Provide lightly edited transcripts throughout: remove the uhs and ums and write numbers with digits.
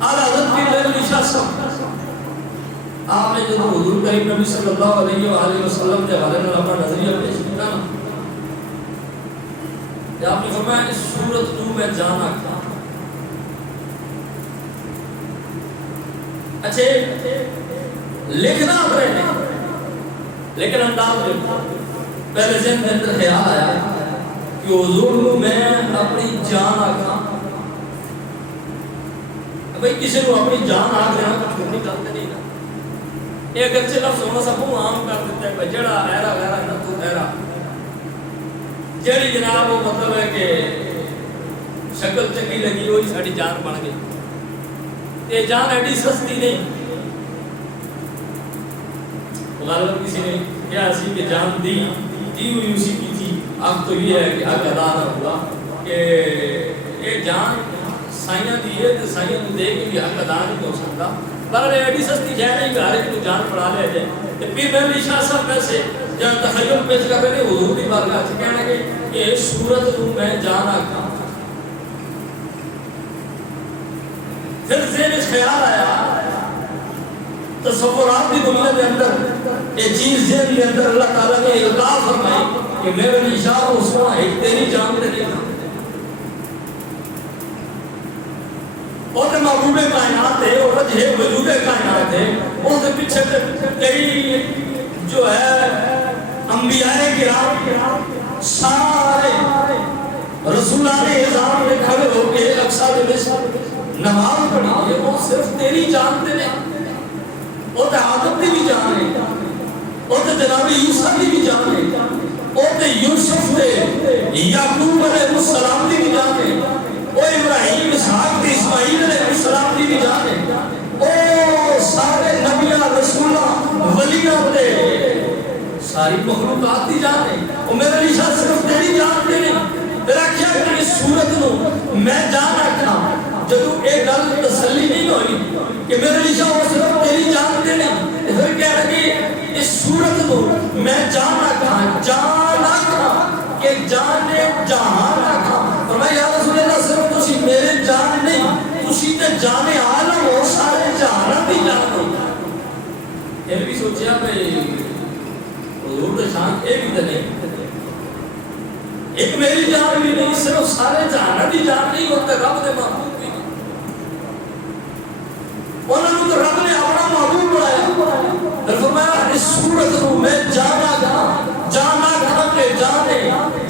اعلیٰ حضرت کی لیل عشاء سب آپ نے جو حضور کریم نبی صلی اللہ علیہ وآلہ وسلم کے حوالے میں اپنا نظریہ پیش کیا نا کہ آپ نے فرمایا کہ سورت تو میں جانا تھا. اچھے لکھنا آپ رہے لیکن انداز لکھنا پہلے ذہن میں اندر خیال آیا کہ حضور کو میں اپنی جان آکھا بھئی کسی کو اپنی جان آکھ دینا تو چھوٹی کرتے نہیں نا. ایک اچھے لفظ ہونا سب کو عام کر دیتے ہیں بھئی جڑا ایرا غیرہ ہے نا تو ایرا جڑی جناب وہ مطلب ہے کہ شکل چنگی لگی ہوئی ساڑی جان بن گئی. یہ جان ایڈی سستی نہیں. غالباً کسی نے کیا ایسی کہ جان دی ہوئی اسی کی تھی. اب تو یہ ہے کہ حق ادا نہ ہوا کہ یہ جان سائیاں دی ہے تو سائیاں تو دے کے بھی حق ادا نہیں ہو سکتا. پر ایڈی سستی جائے نہیں کہ ہر ایک تو جان پڑھا لے جائے. پھر میں بھی شاہ صاحب میں سے جب تخیل پیش کر رہے ہیں حضور کی بارگاہ سے کہنا کہ سورت کو میں جان آکھا. پھر ذہن اس خیال آیا تصورات کی دنیا کے اندر ایک چیز ذہن کے اندر اللہ تعالیٰ نے القاء فرمائی کہ میرے نشان و سونا ایک تیری جان دے دینا. اور محبوب کائنات ہے اور وجہ وجود کائنات ہے. اس کے پیچھے کئی جو ہے انبیاء کرام سارے رسولان اعظام نے کھڑے ہو کے اقصا میں نماز پڑھی ہے. وہ صرف تیری جان دے نہیں. وہ تے آدم دی بھی جان ہے. وہ تے جناب یوسف دی بھی جان ہے. وہ تے یوسف تے یعقوب علیہ السلام دی بھی جان ہے. وہ ابراہیم اسحاق تے اسماعیل علیہ السلام دی بھی جان ہے. وہ سارے نبیاں رسولاں ولیاں تے ساری مخلوقات دی جان ہے. وہ میرے لیے صرف تیری جان دے نہیں. تیرا کیا کہ اس صورت نو میں جان رکھا جب ایک گل تسلی نہیں ہوئی کہ میرے لیے وہ صرف تیری جان دے نہیں. پھر کہہ لگی اس صورت کو میں جان رکھا کہ جان جہان رکھا. فرمایا یا رسول اللہ صرف تسی میرے جان نہیں تسی تے جان عالم ہو سارے جہان دی جان ہو. یہ بھی سوچیا بھئی حضور دے شان اے بھی تے نہیں ایک میری جان بھی نہیں صرف سارے جہان دی جان نہیں ہوتے رب دے محبوب بھی نہیں. انہوں نے تو رب نے اپنا محبوب بنایا. پھر فرمایا اس صورت کو میں جانا کھا کے جانے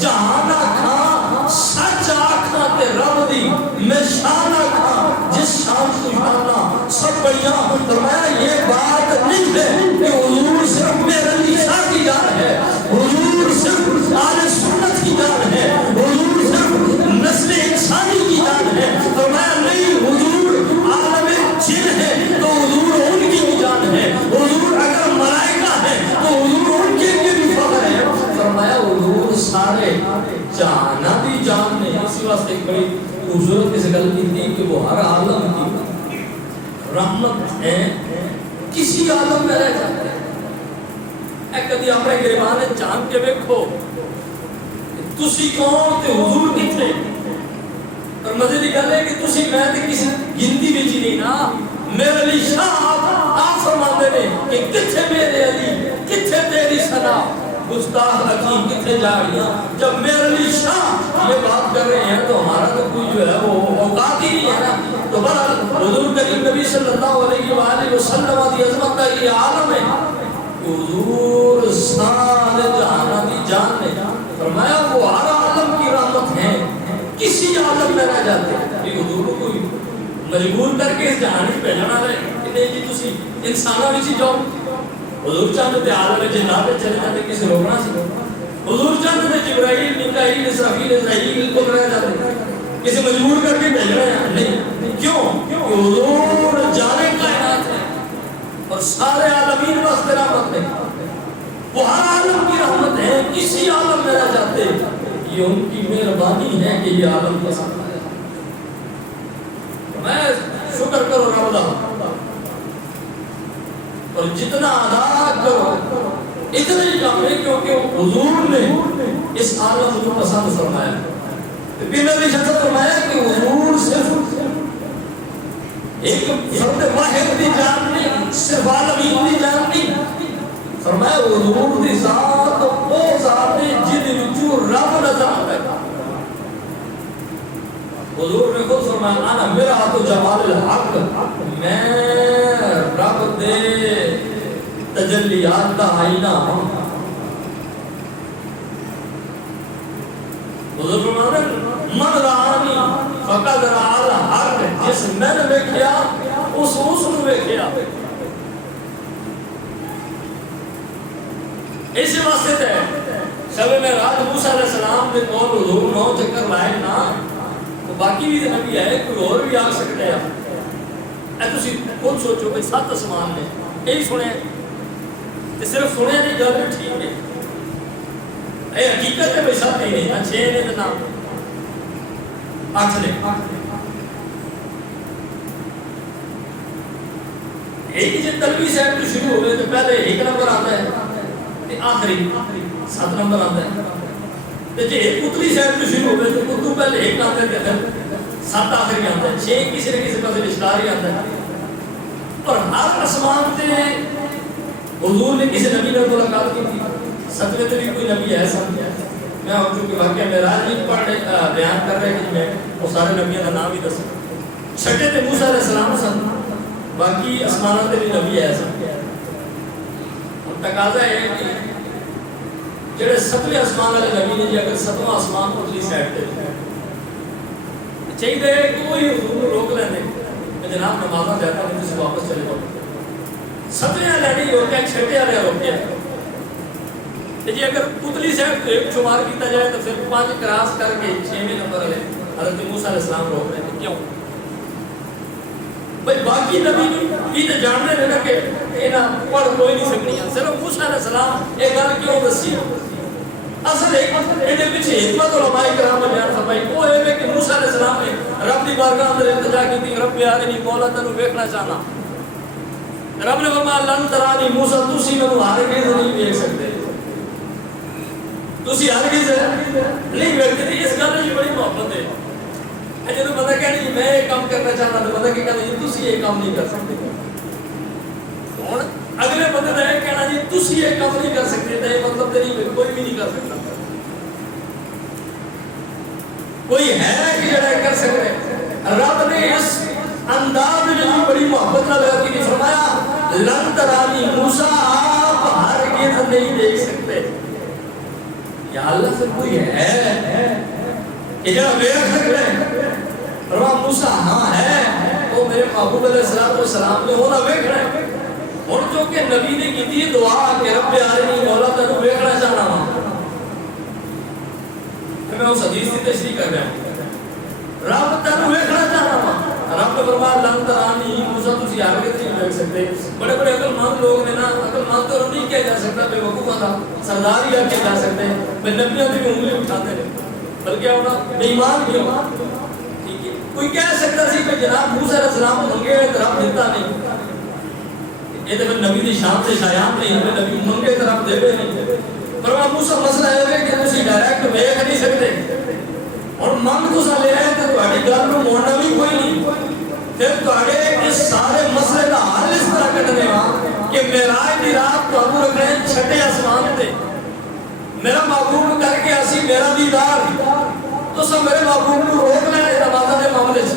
جہانا کھا سچ آکھا تے رب دی میں شانا کھا جس شان کو شانا سب بڑیاں. فرمایا یہ بات نہیں ہے کہ حضور صرف میرے نشاء کی جان ہے. حضور صرف آل سنت کی جان ہے. حضور صرف نسل انسانی کی جان ہے. فرمایا نہیں حضور عالم جن ہے تو حضور ان کی بھی جان ہے. حضور اگر ملائکہ ہے تو حضور ان کے لیے بھی فخر ہے. فرمایا حضور سارے جہانا دی جان نے. اسی واسطے ایک بڑی خوبصورت اس گل کی تھی کہ وہ ہر عالم کی رحمت ہے کسی عالم میں رہ جاتے ہیں. ایک کدی اپنے گریبان جان کے دیکھو تسی کون تے حضور کتنے. اور مزے کی گل ہے کہ تسی میں تے کسی گنتی وچ نہیں نا. میرے علی شاہ آپ فرماتے ہیں کہ کتھے میرے علی کتھے تیری ثنا گستاخ حکیم کتھے جا رہی ہیں. جب میرے علی شاہ یہ بات کر رہے ہیں تو ہمارا تو کوئی جو ہے وہ اوقات ہی نہیں ہے نا. تو بہرحال حضور کریم نبی صلی اللہ علیہ وآلہ وسلم کی عظمت کا یہ عالم ہے. حضور سارے جہاں کی جان نے فرمایا وہ ہر عالم کی رحمت ہے کسی عالم میں رہ جاتے ہیں. یہ حضور کو کوئی مجبور کر کے اس جہان میں بھیجنا ہے کہ نہیں جی تسی انسانوں میں جاؤ. حضور چاہتے تھے عالم جنات میں چلے جاتے کسی روکنا سی. حضور چاہتے تھے جبرائیل میکائیل اسرافیل اسرائیل کو رہ جاتے کسی مجبور کر کے بھیجنا ہے نہیں. کیوں کہ حضور جانے کائنات ہے اور سارے عالمین واسطے رحمت ہے. وہ ہر عالم کی رحمت ہے کسی عالم میں رہ جاتے. یہ ان کی مہربانی ہے کہ یہ عالم پسند آیا. میں شکر کرو رب دا اور جتنا ادا کرو اتنا ہی کام ہے کیونکہ حضور نے اس عالم کو پسند فرمایا. پھر نبی شخص فرمایا کہ حضور صرف ایک فرد واحد دی جان نہیں، صرف عالمین دی جان نہیں۔ فرمایا حضور دی ذات وہ ذات ہے جن وچوں رب نظر آتا ہے۔ حضور نے خود فرمایا انا میرا تو جمال الحق، میں رب دے تجلیات دا آئینہ ہوں۔ حضور فرمایا من رآنی فقد رأى الحق، جس میں نے دیکھیا اس نے دیکھیا۔ اسی واسطے تے شب معراج موسیٰ علیہ السلام دے کول حضور 9 چکر لائے نا، تو باقی بھی تے نبی ہے، کوئی اور بھی آ سکتا ہے۔ اے تسی خود سوچو کہ 7 آسمان نے یہی سنے تے صرف سنے نہیں، گل بھی ٹھیک ہے، اے حقیقت ہے، بھائی 7 نہیں ہے، 6 نے تے نہ 8 نے۔ ایک جن تلوی صاحب تو شروع ہوئے تو پہلے 1 نمبر آتا ہے، آخری 7 نمبر آتا ہے۔ جی ایک پتلی صاحب تو شروع ہوئے تو پتو پہلے 1 آتا ہے، پھر 7 آخری آتا ہے، 6 کسی نے کسی پاس رشتار ہی آتا ہے۔ اور ہر آسمان سے حضور نے کسی نبی نے ملاقات کی تھی، 7ویں تے بھی کوئی نبی ایسا میں ہو چونکہ واقعہ معراج نہیں پڑھ بیان کر رہے کہ میں وہ سارے نبیوں کا نام ہی دسوں۔ 6 تے موسیٰ علیہ السلام سن، باقی آسمانوں تے بھی نبی ایسا۔ تقاضا ہے کہ جڑے 7ویں آسمان والے نبی نے جی اگر 7واں آسمان کو اگلی سائڈ تے چاہیے کوئی حضور کو روک لینے کہ جناب نمازاں زیادہ نہیں تسی واپس چلے جاؤ۔ 7ویں والے نہیں روکیا، 6 والے روکیا۔ جی اگر پتلی صاحب ایک شمار کیتا جائے تو پھر 5 کراس کر کے 6ویں نمبر والے حضرت موسیٰ علیہ السلام روک رہے ہیں۔ کیوں بھئی باقی نبی کی تو جاننے لگا کہ انہاں پڑھ کوئی نہیں سکنی، صرف موسیٰ علیہ السلام ایک گل کیوں دسی؟ اصل ایک انہیں پیچھے حکمت علماء کرام نے بیان فرمائی، وہ ہے کہ موسیٰ علیہ السلام نے رب دی بارگاہ اندر التجا کی تھی، رب ارنی مولا تینوں ویکھنا چاہنا۔ رب نے فرمایا لن ترانی موسیٰ تسی مینوں ہرگز نہیں ویکھ سکتے، تسی ہرگز نہیں ویکھ سکتے۔ اس گل دی بڑی محبت ہے۔ جب بندہ کہنا جی میں یہ کام کرنا چاہتا تو بندہ کہنا جی تسی یہ کام نہیں کر سکتے، اور اگلے بندے کا یہ کہنا جی تسی یہ کام نہیں کر سکتے تو یہ مطلب نہیں کوئی بھی نہیں کر سکتا۔ کوئی ہے کہ جڑا کر سکتے؟ رب نے اس انداز میں بڑی محبت نہ لگا کہ فرمایا لن ترانی موسیٰ آپ ہرگز نہیں دیکھ سکتے۔ یا اللہ سے کوئی ہے کہ جڑا دیکھ سکتے ہیں؟ فرمایا موسیٰ ہاں ہے، وہ میرے محبوب علیہ السلام نے ہونا ویکھ رہے ہیں۔ اور جو کہ نبی نے کی تھی دعا کہ رب ارنی مولا تینوں ویکھنا چاہنا ہوں، میں اس حدیث کی تشریح کر رہا ہوں، رب تینوں ویکھنا چاہنا ہوں۔ رب نے فرمایا لن ترانی موسیٰ تسی ہرگز نہیں ویکھ سکتے۔ بڑے بڑے عقل مند لوگ نے نا، عقل مند تو نہیں کیا جا سکتا، بے وقوفاں دا سردار ہی کیا جا سکتے ہیں، بے نبیوں کی بھی انگلی اٹھاتے ہیں، بلکہ ہونا بے ایمان کیوں؟ کوئی کہہ سکتا سی کہ جناب موسیٰ علیہ السلام منگے تو رب دیتا نہیں، یہ تو پھر نبی دی شان سے شایان نہیں، نبی منگے تو رب دے نہیں۔ فرمایا موسیٰ مسئلہ ہے کہ تسی ڈائریکٹ ویکھ نہیں سکتے، اور منگ تساں لے آئے تو تہاڈی گل نوں موڑنا بھی کوئی نہیں، پھر تہاڈے اس سارے مسئلے دا حل اس طرح کڈنے وا کہ معراج دی رات تانوں رکھنا ہے 6 آسمان تے، میرا محبوب کر کے اسی میرا دیدار، تو سب میرے محبوب کو روک لینا نمازاں دے معاملے چ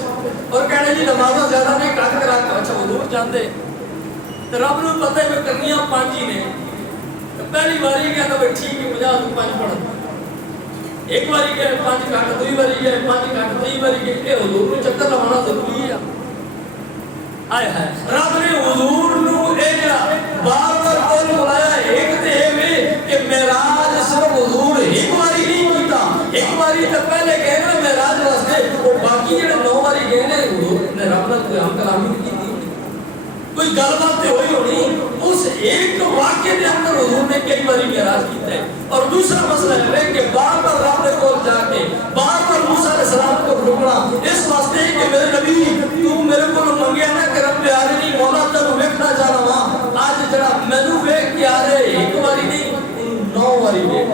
اور کہنا جی نمازاں زیادہ نہیں کٹ کرا کے اچھا حضور جاندے تے رب نوں پتہ ہے کرنیاں 5 ہی نے۔ پہلی باری کہتا بھائی ٹھیک ہے 50 تو 5 پڑھ، ایک باری کہ 5 کٹ، دوئی باری کہ 5 کٹ، تیسری باری کہ اے حضور نوں چکر لوانا ضروری ہے۔ آئے ہائے رب نے حضور نوں اے بار بار کول بلایا، ایک تے اے کہ معراج صرف حضور ایک باری نہیں کیتا، ایک باری تو پہلے گئے نا معراج واسطے، وہ باقی جڑے 9 باری گئے نے حضور نے رب نال کوئی ہم کلامی نہیں کی، کوئی گل بات ہوئی ہونی، اس ایک واقعے کے اندر حضور نے کئی باری معراج کیتا ہے۔ اور دوسرا مسئلہ ہے کہ بار بار رب کے کول جا کے بار بار موسیٰ علیہ السلام کو رکنا اس واسطے کہ میرے نبی تو میرے کو منگیا نا کہ رب ارنی مولا تینوں ویکھنا چاہنا وا، اج جڑا مینوں ویکھ کے آ رہے ایک باری نہیں 9 باری ویکھ۔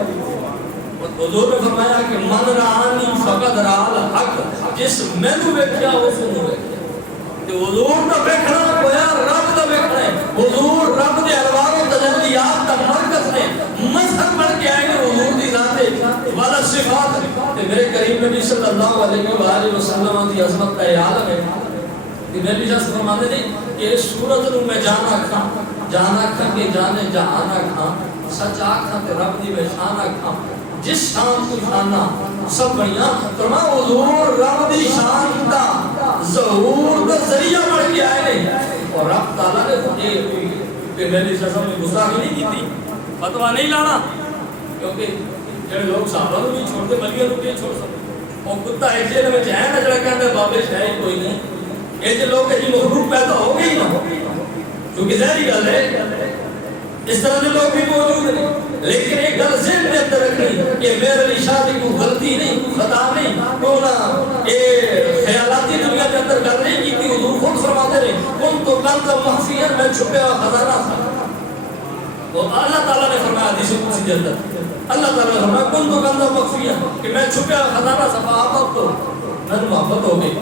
حضور نے فرمایا کہ من رآنی فقد رأى الحق، جس مینوں ویکھیا اس نوں ویکھیا۔ تے حضور دا ویکھنا ہویا رب دا ویکھنا ہے. حضور رب دے انوار و تجلیات دا مرکز نے مظہر بن کے آئے ہیں حضور دی ذات والا صفات. تے میرے کریم نبی صلی اللہ علیہ وآلہ وسلم دی عظمت کا عالم ہے کہ نبی جس فرماتے ہیں کہ سورت نو میں جانا کھاں کے جانے جہانا کھاں سچ آکھاں تے رب دی میں شان آکھاں جس شان کو شانہ سب بڑیاں. فرما حضور رب دی شان دا ظہور دا ذریعہ بڑھ کے آئے ہیں اور رب تعالیٰ نے خودے کہ نبی صلی اللہ علیہ وسلم نے گستاخی نہیں کی تھی فتوہ نہیں لانا کیونکہ جڑے لوگ صحابہ کو بھی چھوڑتے بلیوں کو بھی چھوڑ سکتے اور کتا ایک جیل میں جہاں نہ جڑا کہتے بابش ہے کوئی نہیں ایسے لوگ کہ جی مخلوق پیدا ہو گئی نا کیونکہ ظاہری گل ہے اس طرح کے لوگ بھی موجود ہیں. لیکن ایک گل ذہن میں اندر رکھنی کہ میرے علی شاہ کی کوئی غلطی نہیں کوئی خطا نہیں تو نہ خیالاتی دنیا کے اندر گل نہیں کی تھی. حضور خود فرماتے رہے کن تو کنز مخفیا میں چھپے ہوا خزانہ تھا. وہ اللہ تعالیٰ نے فرمایا حدیث قدسی کے اندر اللہ تعالیٰ نے فرمایا کن تو کنز مخفیا کہ میں چھپے ہوا خزانہ صفحات تو من محبت ہو گئی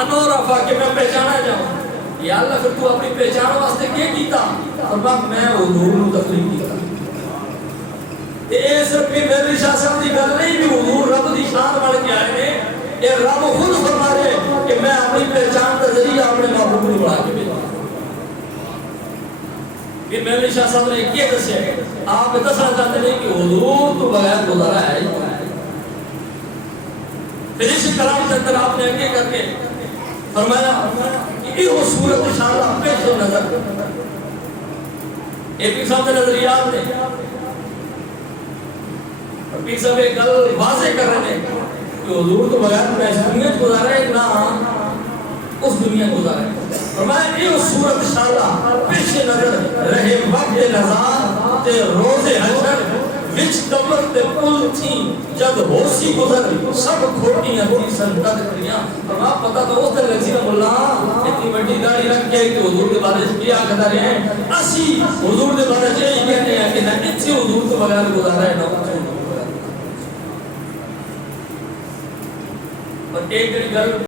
انور افا کہ میں پہچانا جاؤں. یا اللہ پھر تو اپنی پہچان واسطے کیا کیتا فرمایا میں حضور نو تقریم کیتا. اے صرف کہ میری شاہ صاحب دی گل نہیں بھی حضور رب دی شان بڑھ کے آئے نے. اے رب خود فرما رہے کہ میں اپنی پہچان کا ذریعہ اپنے محبوب کو بڑھا کے بھیجا. کہ میری شاہ صاحب نے کیا دسیا آپ دسنا چاہتے ہیں کہ حضور تو بغیر گزارا ہے. پھر اس کلام کے اندر آپ نے آگے کر کے فرمایا کہ وہ صورت انشاءاللہ پیش نظر ایک صاحب کے نظریات نے اور پیر صاحب ایک گل واضح کر رہے ہیں کہ حضور تو بغیر میں اس دنیا گزارا ہے نہ اس دنیا گزارا ہے. فرمایا کہ وہ صورت انشاءاللہ پیش نظر رہے وقت نظار تے روز حشر وچ قبر تے پل تھی جب ہوسی گزر سب کھوٹیاں تھی سنتد کریاں. فرمایا پتہ تو اس دن لگی نا ملا اتنی بڑی داڑھی رکھ کے کہ حضور کے بارے میں کیا کہتا رہے ہیں اسی حضور کے بارے میں یہ کہتے ہیں کہ نہ اتنے حضور کے بغیر گزارا ہے نہ اور ایک گل